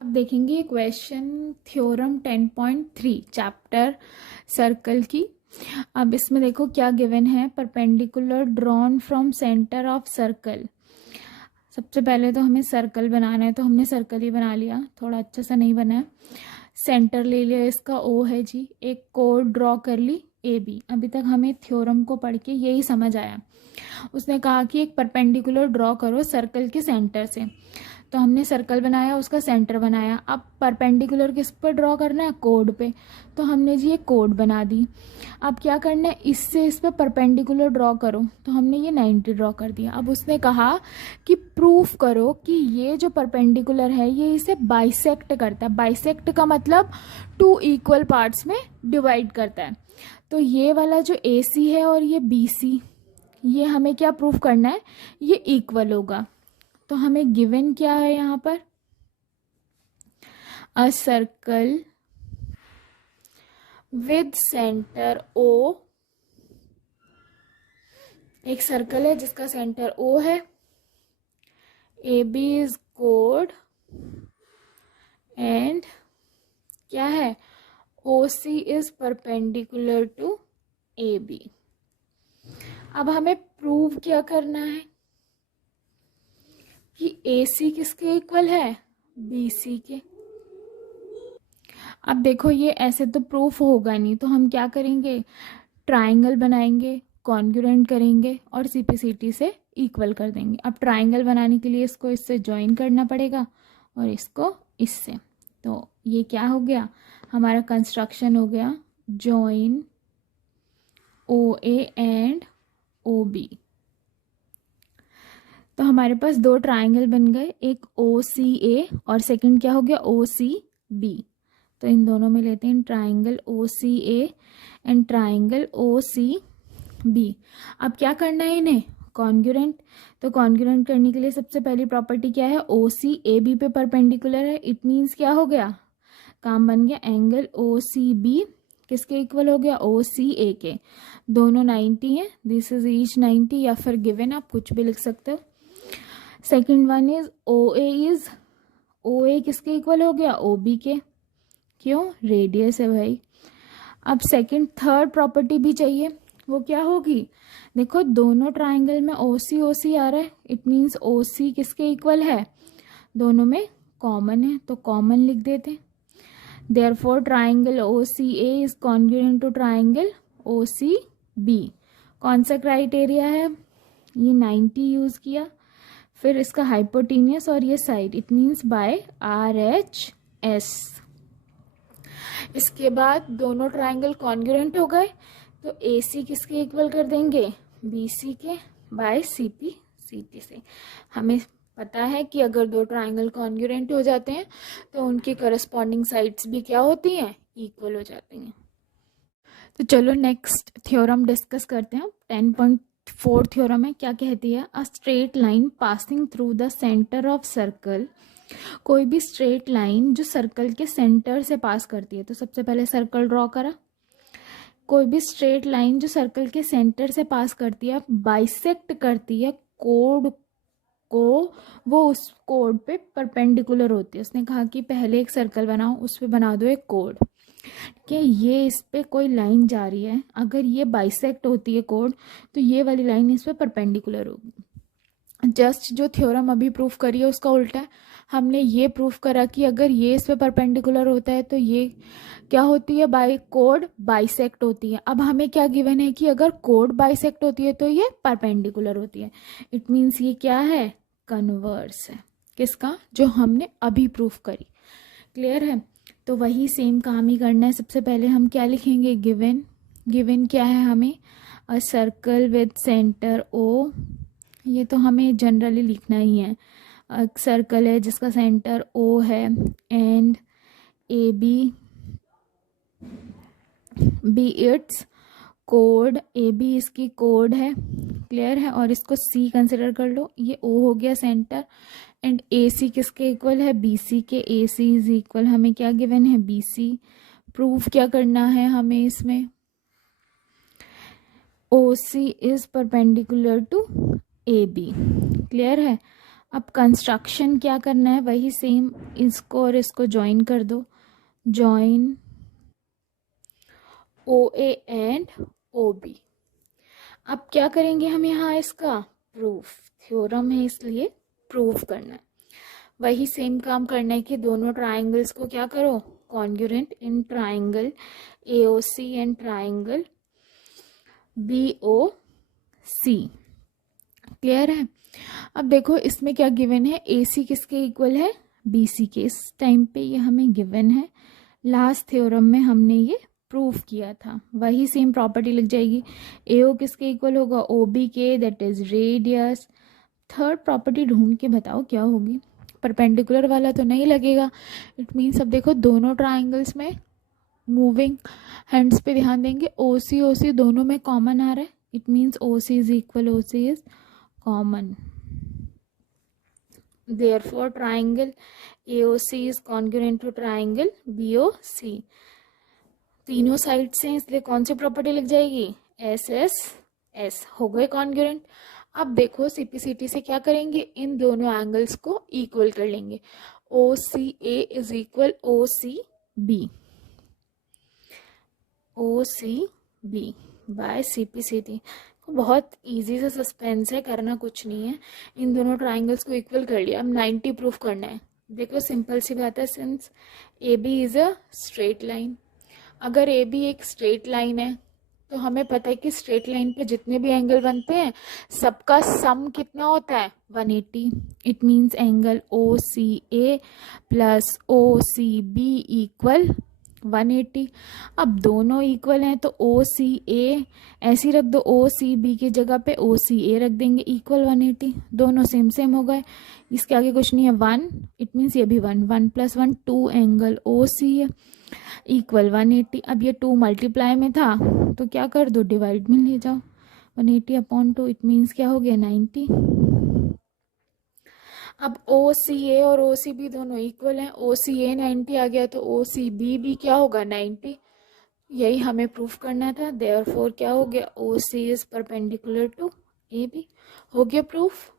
अब देखेंगे question theorem 10.3 chapter circle की। अब इसमें देखो क्या गिवन है, perpendicular drawn from centre of circle. सबसे पहले तो हमें सर्कल बनाना है, तो हमने सर्कल ही बना लिया, थोड़ा अच्छा सा नहीं बना है। सेंटर ले लिया, इसका ओ है जी, एक कोड ड्रॉ कर ली ए बी। अभी तक हमें थ्योरम को पढ़ के यही समझ आया। उसने कहा कि एक परपेंडिकुलर ड्रॉ करो सर्कल के सेंटर से, तो हमने सर्कल बनाया, उसका सेंटर बनाया। अब परपेंडिकुलर किस पर ड्रॉ करना है, कोड पे, तो हमने जी ये कोड बना दी। अब क्या करना है, इससे इस पर परपेंडिकुलर ड्रॉ करो, तो हमने ये 90 ड्रॉ कर दिया। अब उसने कहा कि प्रूफ करो कि ये जो परपेंडिकुलर है ये इसे बाइसेक्ट करता है। बाइसेक्ट का मतलब टू इक्वल पार्ट्स में डिवाइड करता है। तो ये वाला जो ए सी है और ये बी सी, ये हमें क्या प्रूफ करना है, ये इक्वल होगा। तो हमें गिवन क्या है यहाँ पर, a circle with centre O. एक सर्कल है जिसका सेंटर ओ है, ए बी इज कोड एंड क्या है, O C is perpendicular to A B. अब हमें प्रूव क्या करना है कि ए सी किसके इक्वल है, बी सी के। अब देखो ये ऐसे तो प्रूफ होगा नहीं, तो हम क्या करेंगे, ट्राइंगल बनाएंगे, कॉन्ग्रुएंट करेंगे और सीपीसीटी से इक्वल कर देंगे। अब ट्राइंगल बनाने के लिए इसको इससे ज्वाइन करना पड़ेगा और इसको इससे। तो ये क्या हो गया, हमारा कंस्ट्रक्शन हो गया, join O A and O B. तो हमारे पास दो ट्राइंगल बन गए, एक ओ सी ए और सेकंड क्या हो गया, ओ सी बी। तो इन दोनों में लेते हैं triangle O C A and triangle O C B. अब क्या करना है इन्हें, कॉन्ग्रुएंट। तो कॉन्ग्रुएंट करने के लिए सबसे पहली प्रॉपर्टी क्या है, ओ सी ए बी पे परपेंडिकुलर है। इट मीन्स क्या हो गया, काम बन गया, एंगल ओ सी बी किसके इक्वल हो गया, ओ सी ए के। दोनों 90 है, दिस इज ईच 90, या फिर गिवन आप कुछ भी लिख सकते हो। सेकेंड वन इज ओ ए किसके इक्वल हो गया, ओ बी के। क्यों, रेडियस है भाई। अब सेकंड थर्ड प्रॉपर्टी भी चाहिए, वो क्या होगी, देखो दोनों ट्राइंगल में ओ सी आ रहा है, इट मीन्स ओ सी किसके इक्वल है, दोनों में कॉमन है, तो कॉमन लिख देते हैं। Therefore triangle O C A is congruent to triangle O C B. कौन सा क्राइटेरिया है, ये 90 यूज किया, फिर इसका हाइपोटेनियस और ये side, it means by R H S. इसके बाद दोनों ट्राइंगल कॉन्ग्रुएंट हो गए, तो ए सी किसके इक्वल कर देंगे, बी सी के, by C P C T से। हमें पता है कि अगर दो ट्राइंगल कॉन्ग्रुएंट हो जाते हैं तो उनकी करस्पॉन्डिंग साइड्स भी क्या होती हैं, इक्वल हो जाती हैं। तो चलो नेक्स्ट थ्योरम डिस्कस करते हैं। 10.4 थ्योरम है, क्या कहती है, a straight line passing through the centre of circle. कोई भी स्ट्रेट लाइन जो सर्कल के सेंटर से पास करती है, तो सबसे पहले सर्कल ड्रॉ करा। कोई भी स्ट्रेट लाइन जो सर्कल के सेंटर से पास करती है, बाइसेक्ट करती है कोड को, वो उस कोड पे परपेंडिकुलर होती है। उसने कहा कि पहले एक सर्कल बनाओ, उस पे बना दो एक कोड, कि ये इस पे कोई लाइन जा रही है, अगर ये बाइसेक्ट होती है कोड, तो ये वाली लाइन इस पे परपेंडिकुलर होगी। जस्ट जो थ्योरम अभी प्रूफ करी है उसका उल्टा है। हमने ये प्रूफ करा कि अगर ये इस पे परपेंडिकुलर होता है तो ये क्या होती है, बाय कोड बाइसेक्ट होती है। अब हमें क्या गिवन है कि अगर कोड बाइसेक्ट होती है तो ये परपेंडिकुलर होती है। इट मीन्स ये क्या है, कन्वर्स है, किसका, जो हमने अभी प्रूफ करी। क्लियर है, तो वही सेम काम ही करना है। सबसे पहले हम क्या लिखेंगे, गिवन। गिवन क्या है हमें, a circle with centre O, ये तो हमें जनरली लिखना ही है। एक सर्कल है जिसका सेंटर ओ है एंड ए बी इट्स कोड, ए बी इसकी कोड है, क्लियर है, और इसको सी कंसिडर कर लो, ये ओ हो गया सेंटर, एंड ए सी किसके इक्वल है, बी सी के। ए सी इज इक्वल, हमें क्या गिवन है, बी सी। प्रूफ क्या करना है हमें इसमें, O C is perpendicular to A B, clear है। अब कंस्ट्रक्शन क्या करना है, वही सेम, इसको और इसको ज्वाइन कर दो, join O A and O B. अब क्या करेंगे हम यहाँ, इसका प्रूफ, थ्योरम है इसलिए प्रूफ करना है। वही सेम काम करना है कि दोनों ट्राइंगल्स को क्या करो, congruent in triangle AOC and triangle BOC. Clear है। अब देखो इसमें क्या गिवन है, AC किसके इक्वल है, BC के। इस टाइम पे ये हमें गिवन है, लास्ट थ्योरम में हमने ये प्रूफ किया था। वही सेम प्रॉपर्टी लग जाएगी। AO किसके इक्वल होगा, OB के, that is radius. Third property ढूंढ के बताओ क्या होगी, परपेंडिकुलर वाला तो नहीं लगेगा। इट मीन्स अब देखो दोनों ट्राइंगल्स में मूविंग हैंड्स पे ध्यान देंगे, OC दोनों में कॉमन आ रहा है। It means OC is equal, OC is common. Therefore triangle AOC is congruent to triangle BOC। तीनों साइड से इसलिए कौन सी प्रॉपर्टी लग जाएगी, SSS हो गए कॉन्ग्रुएंट। अब देखो CPCT से क्या करेंगे, इन दोनों एंगल्स को इक्वल कर लेंगे। OCA is equal OCB, OCB by CPCT। बहुत इजी सा सस्पेंस है, करना कुछ नहीं है। इन दोनों ट्राइंगल्स को इक्वल कर लिया, अब 90 प्रूफ करना है। देखो सिंपल सी बात है, since AB is a straight line, अगर AB एक स्ट्रेट लाइन है तो हमें पता है कि स्ट्रेट लाइन पे जितने भी एंगल बनते हैं सबका सम कितना होता है, 180। It means angle OCA plus OCB equal 180। अब दोनों इक्वल हैं तो OCA ऐसे ही रख दो, OCB की जगह पे OCA रख देंगे, इक्वल 180। दोनों सेम सेम हो गए, इसके आगे कुछ नहीं है, 1। इट मीन्स ये भी 1, 1 + 1 2, एंगल OCA इक्वल 180। अब ये 2 मल्टीप्लाई में था तो क्या कर दो, डिवाइड में ले जाओ, 180/2। इट मीन्स क्या हो गया, 90। अब OCA और OCB दोनों इक्वल हैं, OCA 90 आ गया तो OCB भी क्या होगा, 90। यही हमें प्रूफ करना था। देयरफॉर क्या हो गया, OC is perpendicular to AB। हो गया प्रूफ।